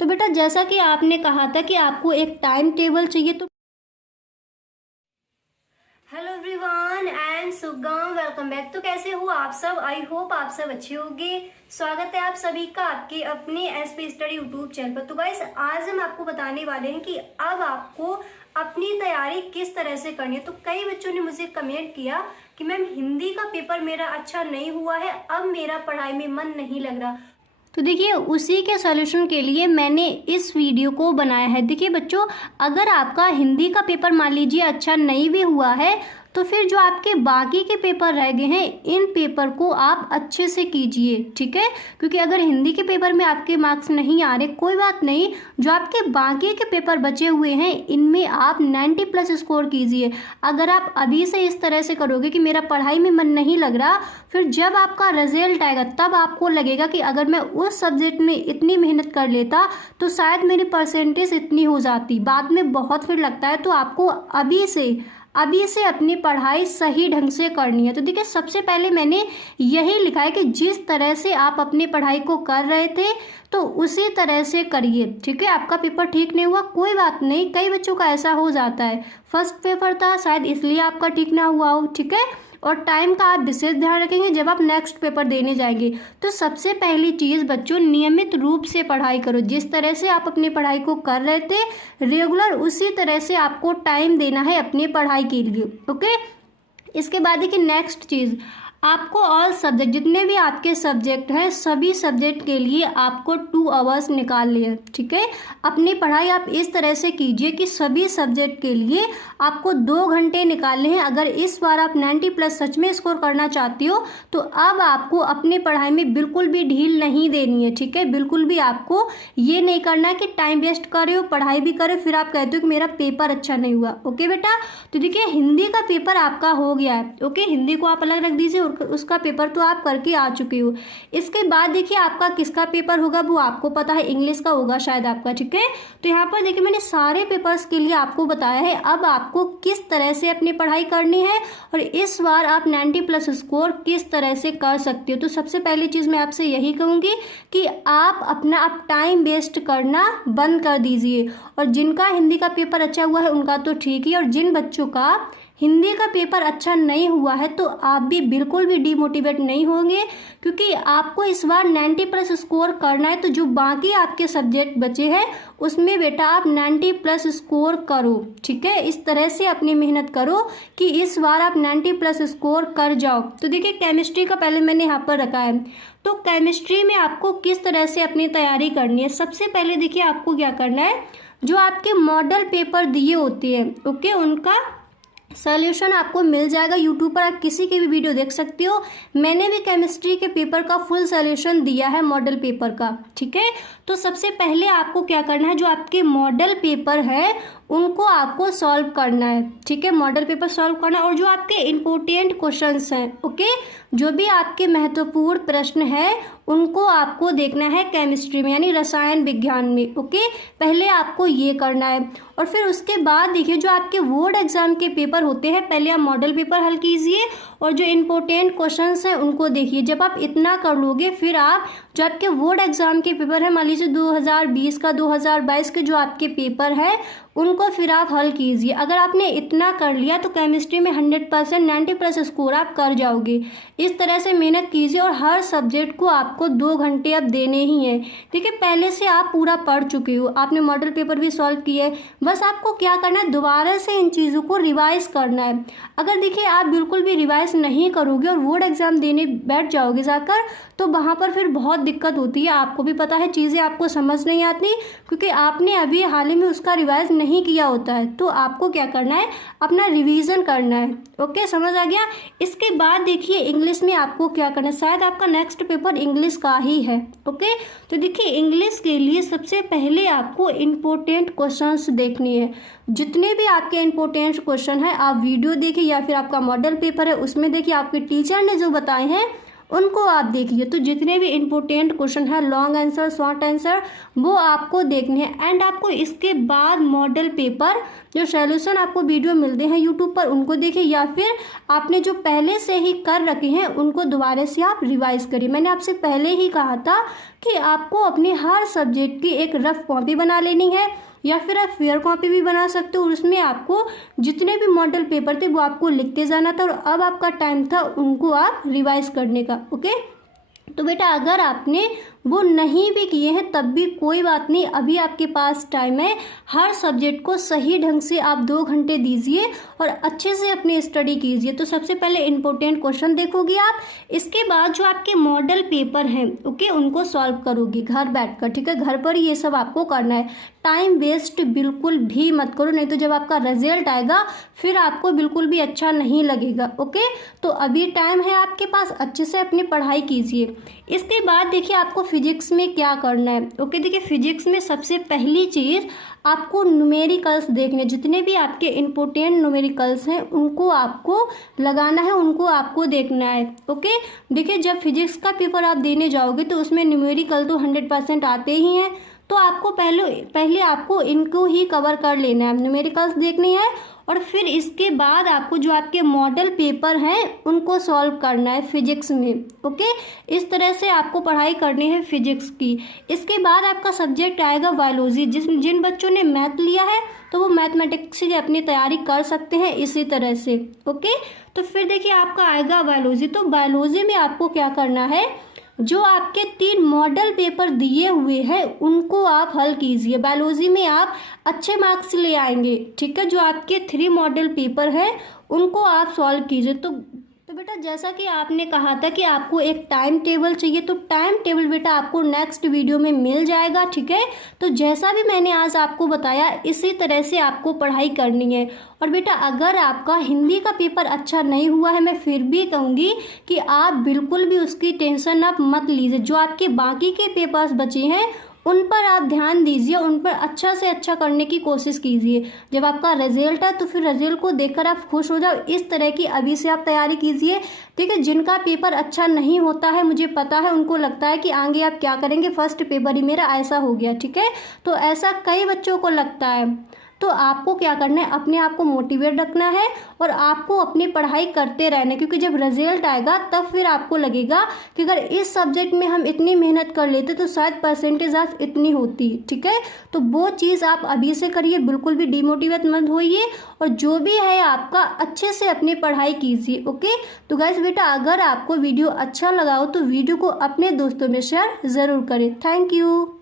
तो बेटा जैसा कि आपने कहा था कि आपको एक टाइम टेबल चाहिए, तो हेलो एवरीवन एंड सुगम, वेलकम बैक। तो कैसे हो आप सब? आई होप आप सब अच्छे होंगे। स्वागत है आप सभी का आपके अपने एसपी स्टडी यूट्यूब चैनल पर। तो गाइस आज हम आपको बताने वाले हैं कि अब आपको अपनी तैयारी किस तरह से करनी है। तो कई बच्चों ने मुझे कमेंट किया कि मैम हिंदी का पेपर मेरा अच्छा नहीं हुआ है, अब मेरा पढ़ाई में मन नहीं लग रहा। तो देखिए उसी के सॉल्यूशन के लिए मैंने इस वीडियो को बनाया है। देखिए बच्चों, अगर आपका हिंदी का पेपर मान लीजिए अच्छा नहीं भी हुआ है, तो फिर जो आपके बाकी के पेपर रह गए हैं इन पेपर को आप अच्छे से कीजिए, ठीक है। क्योंकि अगर हिंदी के पेपर में आपके मार्क्स नहीं आ रहे, कोई बात नहीं, जो आपके बाकी के पेपर बचे हुए हैं इनमें आप 90+ स्कोर कीजिए। अगर आप अभी से इस तरह से करोगे कि मेरा पढ़ाई में मन नहीं लग रहा, फिर जब आपका रिजल्ट आएगा तब आपको लगेगा कि अगर मैं उस सब्जेक्ट में इतनी मेहनत कर लेता तो शायद मेरी परसेंटेज इतनी हो जाती। बाद में बहुत फिर लगता है। तो आपको अभी से अपनी पढ़ाई सही ढंग से करनी है। तो देखिए सबसे पहले मैंने यही लिखा है कि जिस तरह से आप अपनी पढ़ाई को कर रहे थे तो उसी तरह से करिए, ठीक है। आपका पेपर ठीक नहीं हुआ, कोई बात नहीं, कई बच्चों का ऐसा हो जाता है। फर्स्ट पेपर था शायद इसलिए आपका ठीक ना हुआ हो, ठीक है। और टाइम का आप विशेष ध्यान रखेंगे जब आप नेक्स्ट पेपर देने जाएंगे। तो सबसे पहली चीज़ बच्चों, नियमित रूप से पढ़ाई करो। जिस तरह से आप अपनी पढ़ाई को कर रहे थे रेगुलर, उसी तरह से आपको टाइम देना है अपनी पढ़ाई के लिए, ओके। इसके बाद देखिए नेक्स्ट चीज़, आपको ऑल सब्जेक्ट जितने भी आपके सब्जेक्ट हैं सभी सब्जेक्ट के लिए आपको 2 आवर्स निकाल लिए, ठीक है। अपनी पढ़ाई आप इस तरह से कीजिए कि सभी सब्जेक्ट के लिए आपको 2 घंटे निकालने हैं। अगर इस बार आप 90+ सच में स्कोर करना चाहती हो तो अब आपको अपनी पढ़ाई में बिल्कुल भी ढील नहीं देनी है, ठीक है। बिल्कुल भी आपको ये नहीं करना है कि टाइम वेस्ट कर रहे हो, पढ़ाई भी करे, फिर आप कहते हो कि मेरा पेपर अच्छा नहीं हुआ, ओके बेटा। तो देखिए हिंदी का पेपर आपका हो गया है, ओके। हिंदी को आप अलग रख दीजिए, उसका पेपर तो आप करके आ चुके हो। इसके बाद देखिए आपका किसका पेपर होगा वो आपको पता है, इंग्लिश का होगा शायद आपका, ठीक है। तो यहाँ पर देखिए मैंने सारे पेपर्स के लिए आपको बताया है अब आपको किस तरह से अपनी पढ़ाई करनी है और इस बार आप 90+ स्कोर किस तरह से कर सकते हो। तो सबसे पहली चीज़ मैं आपसे यही कहूँगी कि आप अपना टाइम वेस्ट करना बंद कर दीजिए। और जिनका हिंदी का पेपर अच्छा हुआ है उनका तो ठीक ही, और जिन बच्चों का हिंदी का पेपर अच्छा नहीं हुआ है तो आप भी बिल्कुल भी डिमोटिवेट नहीं होंगे, क्योंकि आपको इस बार 90+ स्कोर करना है। तो जो बाकी आपके सब्जेक्ट बचे हैं उसमें बेटा आप 90+ स्कोर करो, ठीक है। इस तरह से अपनी मेहनत करो कि इस बार आप 90+ स्कोर कर जाओ। तो देखिए केमिस्ट्री का पहले मैंने यहाँ पर रखा है। तो केमिस्ट्री में आपको किस तरह से अपनी तैयारी करनी है, सबसे पहले देखिए आपको क्या करना है, जो आपके मॉडल पेपर दिए होते हैं, ओके, उनका सॉल्यूशन आपको मिल जाएगा यूट्यूब पर। आप किसी की भी वीडियो देख सकते हो। मैंने भी केमिस्ट्री के पेपर का फुल सॉल्यूशन दिया है मॉडल पेपर का, ठीक है। तो सबसे पहले आपको क्या करना है, जो आपके मॉडल पेपर है उनको आपको सॉल्व करना है, ठीक है। मॉडल पेपर सॉल्व करना और जो आपके इम्पोर्टेंट क्वेश्चंस हैं, ओके, जो भी आपके महत्वपूर्ण प्रश्न है उनको आपको देखना है केमिस्ट्री में, यानी रसायन विज्ञान में, ओके। पहले आपको ये करना है और फिर उसके बाद देखिए जो आपके बोर्ड एग्जाम के पेपर होते हैं पहले आप मॉडल पेपर हल कीजिए और जो इम्पोर्टेंट क्वेश्चंस हैं उनको देखिए। जब आप इतना कर लोगे फिर आप जो आपके बोर्ड एग्जाम के पेपर है, मान लीजिए 2020 का 2022 के जो आपके पेपर है उनको फिर आप हल कीजिए। अगर आपने इतना कर लिया तो केमिस्ट्री में 100% 90+ स्कोर आप कर जाओगे। इस तरह से मेहनत कीजिए और हर सब्जेक्ट को आपको 2 घंटे अब देने ही हैं। देखिए पहले से आप पूरा पढ़ चुके हो, आपने मॉडल पेपर भी सॉल्व किया है, बस आपको क्या करना है, दोबारा से इन चीज़ों को रिवाइज करना है। अगर देखिए आप बिल्कुल भी रिवाइज नहीं करोगे और बोर्ड एग्जाम देने बैठ जाओगे जाकर तो वहाँ पर फिर बहुत दिक्कत होती है। आपको भी पता है चीज़ें आपको समझ नहीं आती क्योंकि आपने अभी हाल ही में उसका रिवाइज नहीं किया होता है। तो आपको क्या करना है, अपना रिवीजन करना है, ओके, समझ आ गया। इसके बाद देखिए इंग्लिश में आपको क्या करना है, शायद आपका नेक्स्ट पेपर इंग्लिश का ही है, ओके। तो देखिए इंग्लिश के लिए सबसे पहले आपको इम्पोर्टेंट क्वेश्चंस देखनी है। जितने भी आपके इम्पोर्टेंट क्वेश्चन है आप वीडियो देखिए या फिर आपका मॉडल पेपर है उसमें देखिए, आपके टीचर ने जो बताए हैं उनको आप देखिए। तो जितने भी इम्पोर्टेंट क्वेश्चन है, लॉन्ग आंसर, शॉर्ट आंसर, वो आपको देखने हैं। एंड आपको इसके बाद मॉडल पेपर जो सॉल्यूशन आपको वीडियो मिलते हैं यूट्यूब पर, उनको देखिए, या फिर आपने जो पहले से ही कर रखे हैं उनको दोबारा से आप रिवाइज करिए। मैंने आपसे पहले ही कहा था कि आपको अपने हर सब्जेक्ट की एक रफ कॉपी बना लेनी है, या फिर आप फेयर कॉपी भी बना सकते हो। और उसमें आपको जितने भी मॉडल पेपर थे वो आपको लिखते जाना था, और अब आपका टाइम था उनको आप रिवाइज करने का। ओके, तो बेटा अगर आपने वो नहीं भी किए हैं तब भी कोई बात नहीं, अभी आपके पास टाइम है। हर सब्जेक्ट को सही ढंग से आप 2 घंटे दीजिए और अच्छे से अपनी स्टडी कीजिए। तो सबसे पहले इंपॉर्टेंट क्वेश्चन देखोगे आप, इसके बाद जो आपके मॉडल पेपर हैं ओके उनको सॉल्व करोगे घर बैठकर, ठीक है। घर पर ये सब आपको करना है, टाइम वेस्ट बिल्कुल भी मत करो, नहीं तो जब आपका रिजल्ट आएगा फिर आपको बिल्कुल भी अच्छा नहीं लगेगा। ओके, तो अभी टाइम है आपके पास, अच्छे से अपनी पढ़ाई कीजिए। इसके बाद देखिए आपको फिजिक्स में क्या करना है। ओके, देखिए फिजिक्स में सबसे पहली चीज़ आपको न्यूमेरिकल्स देखने, जितने भी आपके इम्पोर्टेंट न्यूमेरिकल्स हैं उनको आपको लगाना है, उनको आपको देखना है। ओके, देखिए जब फिजिक्स का पेपर आप देने जाओगे तो उसमें न्यूमेरिकल तो 100% आते ही हैं, तो आपको पहले आपको इनको ही कवर कर लेना है, न्यूमेरिकल्स देखनी है, और फिर इसके बाद आपको जो आपके मॉडल पेपर हैं उनको सॉल्व करना है फिजिक्स में। ओके, इस तरह से आपको पढ़ाई करनी है फिजिक्स की। इसके बाद आपका सब्जेक्ट आएगा बायोलॉजी। जिन बच्चों ने मैथ लिया है तो वो मैथमेटिक्स की अपनी तैयारी कर सकते हैं इसी तरह से। ओके, तो फिर देखिए आपका आएगा बायोलॉजी। तो बायोलॉजी में आपको क्या करना है, जो आपके 3 मॉडल पेपर दिए हुए हैं उनको आप हल कीजिए। बायोलॉजी में आप अच्छे मार्क्स ले आएंगे, ठीक है। जो आपके 3 मॉडल पेपर हैं उनको आप सॉल्व कीजिए। तो बेटा जैसा कि आपने कहा था कि आपको एक टाइम टेबल चाहिए, तो टाइम टेबल बेटा आपको नेक्स्ट वीडियो में मिल जाएगा, ठीक है। तो जैसा भी मैंने आज आपको बताया इसी तरह से आपको पढ़ाई करनी है। और बेटा अगर आपका हिंदी का पेपर अच्छा नहीं हुआ है, मैं फिर भी कहूँगी कि आप बिल्कुल भी उसकी टेंशन आप मत लीजिए। जो आपके बाकी के पेपर्स बचे हैं उन पर आप ध्यान दीजिए, उन पर अच्छा से अच्छा करने की कोशिश कीजिए। जब आपका रिजल्ट है तो फिर रिजल्ट को देखकर आप खुश हो जाओ। इस तरह की अभी से आप तैयारी कीजिए। देखिए जिनका पेपर अच्छा नहीं होता है, मुझे पता है, उनको लगता है कि आगे आप क्या करेंगे, फर्स्ट पेपर ही मेरा ऐसा हो गया, ठीक है। तो ऐसा कई बच्चों को लगता है। तो आपको क्या करना है, अपने आप को मोटिवेट रखना है और आपको अपनी पढ़ाई करते रहना है, क्योंकि जब रिजल्ट आएगा तब फिर आपको लगेगा कि अगर इस सब्जेक्ट में हम इतनी मेहनत कर लेते तो शायद परसेंटेज आज इतनी होती, ठीक है। तो वो चीज़ आप अभी से करिए, बिल्कुल भी डिमोटिवेट मत होइए, और जो भी है आपका अच्छे से अपनी पढ़ाई कीजिए। ओके, तो गाइस बेटा अगर आपको वीडियो अच्छा लगा हो तो वीडियो को अपने दोस्तों में शेयर ज़रूर करें। Thank you.